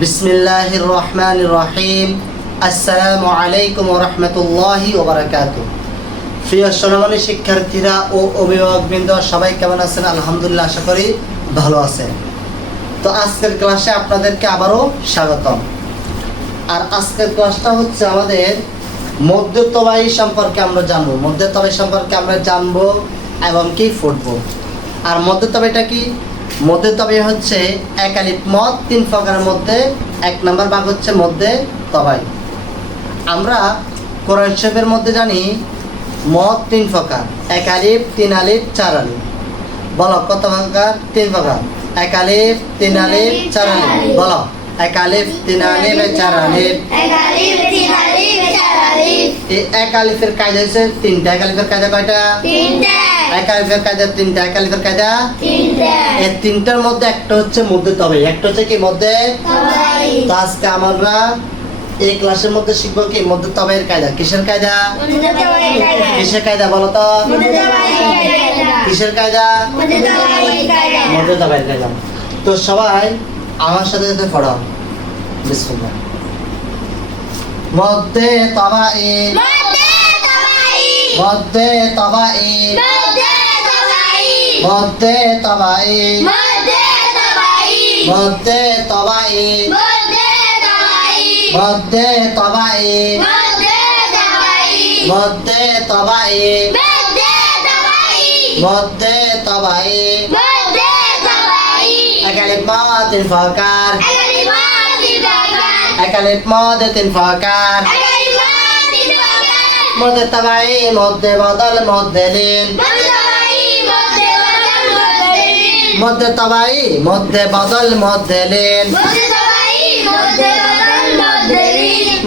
বিসমিল্লাহির রহমানির রহিম। আসসালামু আলাইকুম ওয়া রাহমাতুল্লাহি ওয়া বারাকাতুহু। প্রিয় সোনামণি শিক্ষার্থীরা ও অভিভাবকবৃন্দ সবাই কেমন আছেন? আলহামদুলিল্লাহ, আশা করি ভালো আছেন। তো আজকের ক্লাসে আপনাদেরকে আবারও স্বাগতম। আর আজকের ক্লাসটা হচ্ছে আমাদের মধ্যতবায়ী সম্পর্কে আমরা জানবো। মধ্যতবায়ী সম্পর্কে আমরা জানবো এবং কি ফুটবো। আর মধ্যতবায়ীটা কি? মধ্যতবায়ী হচ্ছে একালিপ মদ তিন প্রকারের মধ্যে এক নম্বর ভাগ হচ্ছে মধ্যতবায়ী। আমরা কোরআন শরীফের মধ্যে জানি মদ তিন প্রকার, এক আলিফ, তিন আলিফ, চার আলিফ। বলো কত প্রকার? তিন প্রকার। এক আলিফ, তিন আলিফ, চার আলিফ। বলো এক আলিফ, তিন আলিফ, চার আলিফ। এই এক আলিফের কায়দা হচ্ছে তিনটা। এক আলিফের কায়দা কয়টা? এক আলিফের কায়দা তিনটা। এক আলিফের কায়দা এই তিনটার মধ্যে একটা হচ্ছে মধ্যতবায়ী, একটা হচ্ছে কি মধ্যতবায়ী। তো আজকে আমরা এই ক্লাসের মধ্যে শিখবো কি মধ্যতবায়ীর কায়দা। কিসের কায়দা? কিসের কায়দা বলো তো? কিসের কায়দা? মধ্যতবায়ীর কায়দা। তো সবাই আমার সাথে সাথে পড়ো। বিসমিল্লাহ। মধ্যতবায়ী, মধ্যতবায়ী, মধ্যতবায়ী, মধ্যতবায়ী, মধ্যতবায়ী, মধ্যতবায়ী, মধ্যতবায়ী। এক আলিফ মদ তিন প্রকার, এক আলিফ মদ তিন প্রকার। মধ্যতবায়ী মধ্যে বদল মধ্যে লীন, মধ্যতবায়ী মধ্যে বদল মধ্যে লীন,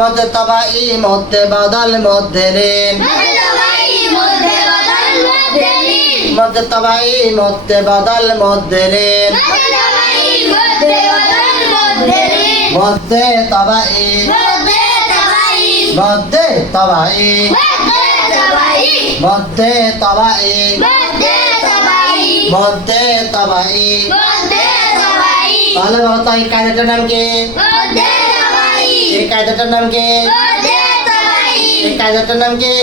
মধ্যতবায়ী মধ্যে বদল মধ্যে লীন, মধ্যতবায়ী মধ্যে বদল মধ্যে লীন, মধ্যতবায়ী, মধ্যতবায়ী, মধ্যতবায়ী, মধ্যতবায়ী। তাহলে বলো তো এই কায়দাটার নাম কি? এই কায়দাটার নাম কি? এই কায়দাটার নাম কি?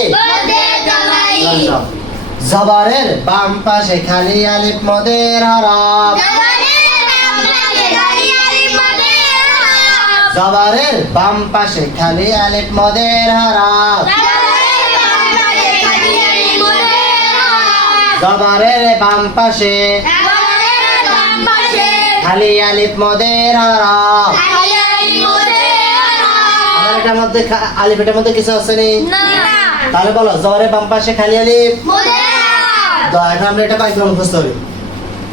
জবরের বাম পাশে খালি আলিফ মদের হরফ, জবরের বাম পাশে খালি আলিফ মদের হরফ, জবরের বাম পাশে খালি আলিফ মদের হরফ। আমার এটার মধ্যে আলিফ, এটার মধ্যে কিছু আছে নি? তাহলে বলো জবরের বাম পাশে খালি আলিফ। এখন আমরা এটা কয়েকবার মুখস্থ করি।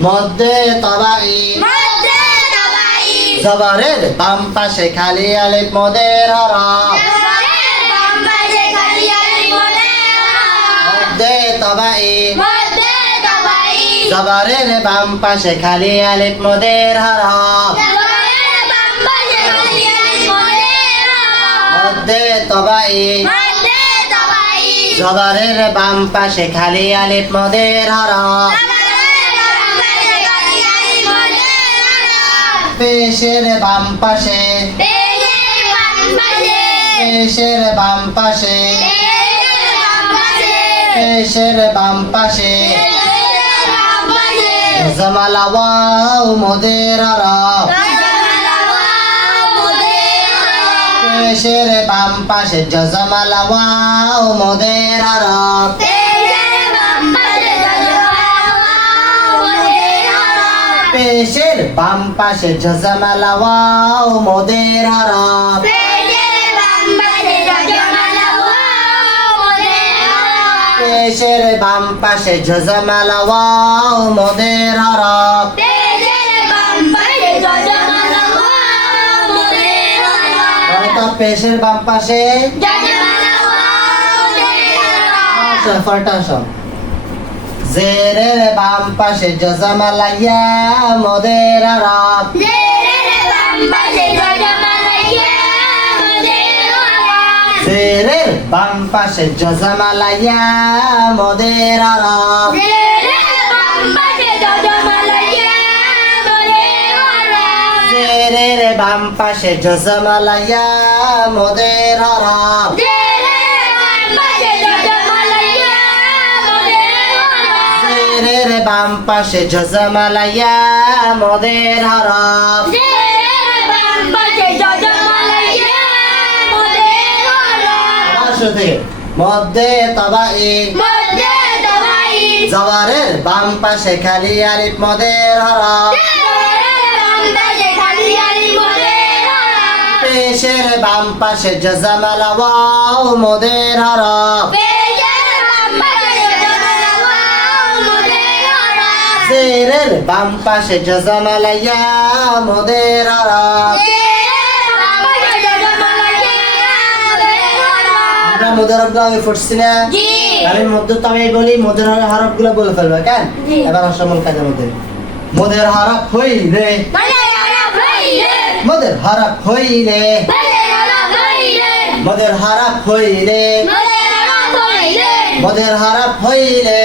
মধ্যতবায়ী, জবরের বাম পাশে খালি আলিফ মদের হরফ, মধ্যতবায়ী, জবরের বাম পাশে খালি আলিফ মদের হরফ, মধ্যতবায়ী, জবরের বাম পাশে খালি আলিফ মদের হরফ। পেশের বাম পাশে, পেশের বাম পাশে, পেশের বাম পাশে জমালা ওয়াও মদের হরফ, পেশের বাম পাশে জমালা ওয়াও মদের হরফ, পেশের বাম পাশে জমালা ওয়াও মদের হরফ, পেশের বাম পাশে জমালা ওয়াও মদের হরফ। পেশের বাম পাশে জেরের বাম পাশে জমালা ইয়া মদের হরফ, জেরের বাম পাশে জমালা ইয়া মদের হরফ, জেরের বাম পাশে জজমালা ইয়া মদের হরফ জেরের বাম পাশে জজমালা ইয়া মদের হরফ আবার শুরু থেকে মধ্যে তবাই জবরের বাম পাশে খালি আলিফ মদের হরফ পেশের বাম পাশে জজমালা ওয়াও মদের হরফ জেরের বাম পাশে জজমালা ইয়া মদের হরফ আমরা মদের হরফগুলো আগে পড়ছি না? আমি মধ্য তবে বলি মদের হরফ গুলো বলে ফেলবো কেন? এবার অসমল কাজের মধ্যে মদের হরফ হইলে মদের হরফ হইলে মদের হরফ হইলে মদের হরফ হইলে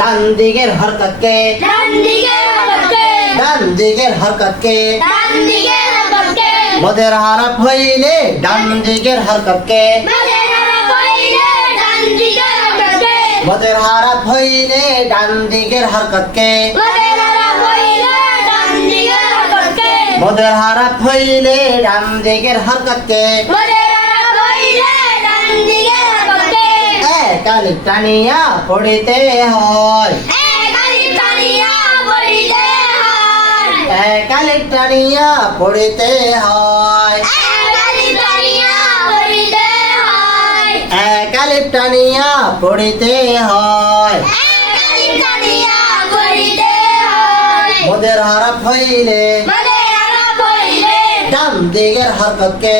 ডান দিকের হরকতকে ডান দিকের হরকতকে মদের হরফ হইলে ডান দিকের হরকতকে মদের হরফ হইলে ডান দিকের হরকতকে মদের হরফ হইলে ডান দিকের হরকতকে এক আলিফ টানিয়া পড়িতে হয় এক আলিফ টানিয়া পড়িতে হয় এক আলিফ টানিয়া পড়িতে হয় মদের হরফ হইলে ডান দিকের হরকতকে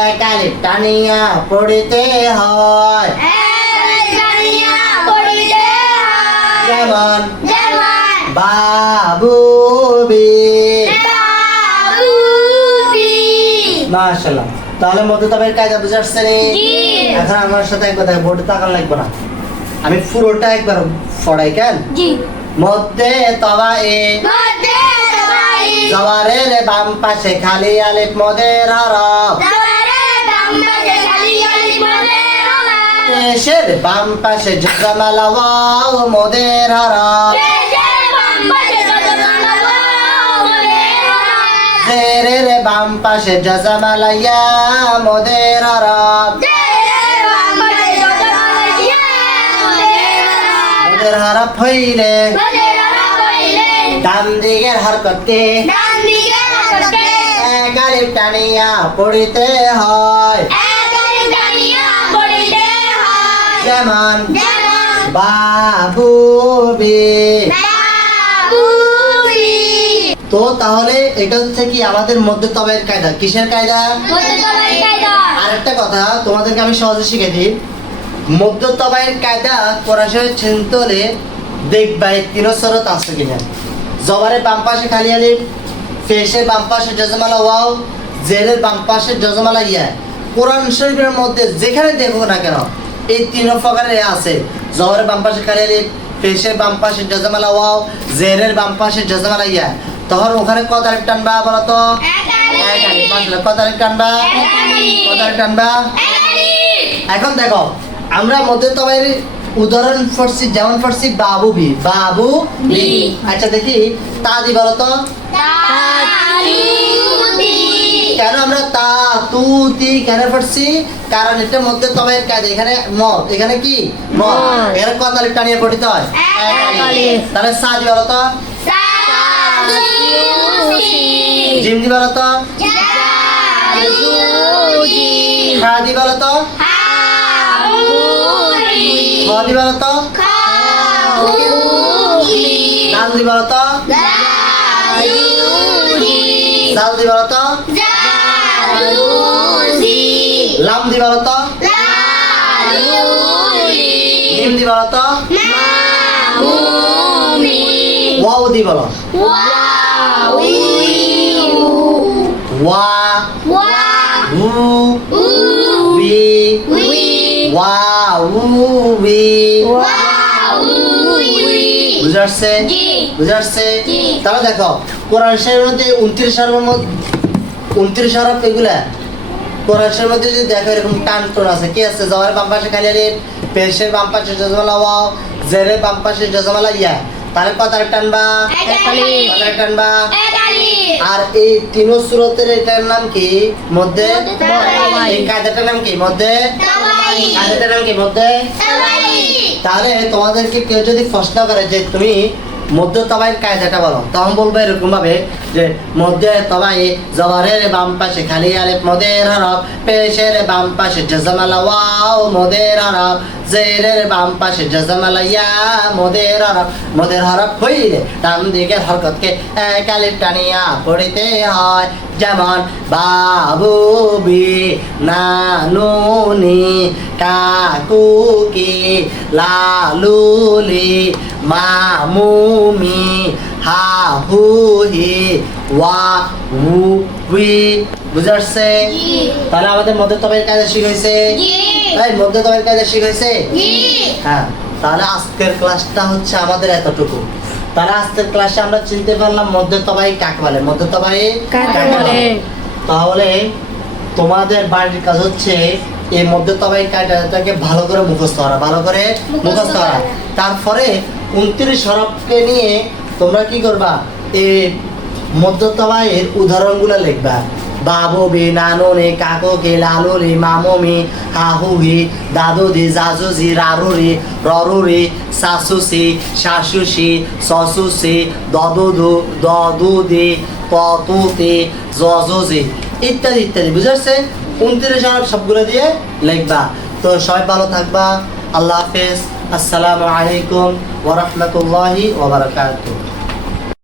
এক আলিফ টানিয়া পড়িতে হয় যেমন বাবু বি মাশাআল্লাহ। তাহলে মধ্যে তবে কায়দা বুঝে আসছে রে? এখন আমার সাথে একবার দেখো, বোর্ডে তাকান লাগবে না, আমি পুরোটা একবার পড়াই কেন? মধ্যে তবাই জবরের বাম পাশে খালি আলিফ মদের হরফ পেশের বাম পাশে জজমালা ওয়াও মদের হরফ জেরের বাম পাশে জজমালা ইয়া মদের হরফ মদের হরফ হইলে ডান দিকের হরকতকে এক আলিফ টানিয়া পড়িতে হয় যেমন বাবু বি। তো তাহলে এটা হচ্ছে কি আমাদের মধ্যে তবের কায়দা। কিসের কায়দা? আরেকটা কথা তোমাদেরকে আমি সহজে শিখে দিই, মধ্য তবাইয়ের কায়দা করার সময় চিন্তলে দেখবা তিন সরত আছে কিনা। জবরের বাম পাশে খালি আলিফ, পেশের বাম পাশে জজমালা ওয়াও, জেরের বাম পাশে জজমালা ইয়া। কোরআন শরীফের মধ্যে যেখানে দেখো না কেন এই তিন প্রকারের আছে। জবরের বাম পাশে খালি আলিফ, পেশের বাম পাশে জজমালা ওয়াও, জেরের বাম পাশে জজমালা ইয়া। তখন ওখানে কত আলিফ টানবা বলো তো? এক আলিফ। মাশাআল্লাহ, কত আলিফ টানবা? কত আলিফ টানবা? এখন দেখো আমরা মধ্যে তবাইয়ের উদাহরণ পড়ছি, যেমন পড়ছি বাবু বি, বাবু বি। আচ্ছা দেখি তা দি বলো তো? কেন আমরা তা তু তি কেন পড়ছি? কারণ এটা মধ্যে তবাইয়ের কায়দা। এখানে মদ, এখানে কি মদ, এর কত আলিফ টানিয়ে পড়িতে হয়? এক আলিফ। তাহলে সা দি বলো তো? জিম দি বলো তো? খা দি বলো তো? খ দি বলো তো? দাল দি বলো তো? দাল দি বলো তো? লাম দি বলো তো? মিম দি বলো তো? ওয়াও দি বলো? ওয়া উ বি ওয়া উ বি। বুঝা বুঝে আসছে? জি। বুঝে আসছে? জি। তাহলে দেখো কোরআন শরীফের মধ্যে 29 হরফের মধ্যে 29 হরফ এগুলা কোরআন শরীফের মধ্যে যদি দেখো এরকম টান টোন আছে, কি আছে? জবরের বাম পাশে খালি আলিফ, পেশের বাম পাশে জজমালা ওয়াও, জেরের বাম পাশে জজমালা ইয়া। তাহলে কতার টানবা? এক আলিফ। কতার টানবা? এক আলিফ। আর এই তিন সুরতের এটার নাম কি? মধ্যে তাওয়াই। এই কায়দাটার নাম কি? মধ্যে তাওয়াই। কায়দাটার নাম কি? মধ্যে। তাওয়াই। তাহলে তোমাদেরকে কেউ যদি প্রশ্ন করে যে তুমি মধ্য তবাইয়ের কায়দাটা বলো, তখন বলবো এরকম ভাবে যে মধ্যে তবাই জবরের বাম পাশে খালি আলিফ মদের হরফ, পেশের বাম পাশে জজমালা ওয়াও মদের হরফ, জেরের বাম পাশে জজমালা ইয়া মদের হরফ। মদের হরফ হইলে ডান দিকের হরকতকে এক আলিফ টানিয়া পড়িতে হয়, যেমন বাবু বি নানুনি কাকুকি লালুলি মামুমি হাহুহি ওয়া উই। বুঝে আসছে? জি। তাহলে আমাদের মধ্যে তবের কায়দা শিখাইছে? জি। তাই মধ্যে তবের কায়দা শিখাইছে? জি। হ্যাঁ। তাহলে আজকের ক্লাসটা হচ্ছে আমাদের এতটুকু। তাহলে আজকের ক্লাসে আমরা চিনতে পারলাম মধ্যে তবাই কাকে বলে, মধ্যে তবাই কাকে বলে। তাহলে তোমাদের বাড়ির কাজ হচ্ছে এই মধ্যে তবাই কায়দাটাকে ভালো করে মুখস্থ করা, ভালো করে মুখস্থ করা। তারপরে 29 হরফকে নিয়ে তোমরা কি করবা? এই মধ্য তবাইয়ের উদাহরণগুলো লিখবা। বাবুবি নানুনি কাকুকি লালুলি মামুমি হাহুহি দাদুদি জাজুজি রারুরি ররুরি শাশুসি শাশুসি সসুসি দদুদু দদুদি ততুতি জজুজি ইত্যাদি ইত্যাদি। বুঝে আসছে? 29 হরফ সবগুলো দিয়ে লিখবা। তো সবাই ভালো থাকবা। আল্লাহ হাফেজ। আসসালামু আলাইকুম ওয়া রাহমাতুল্লাহি ওয়া বারাকাতুহু।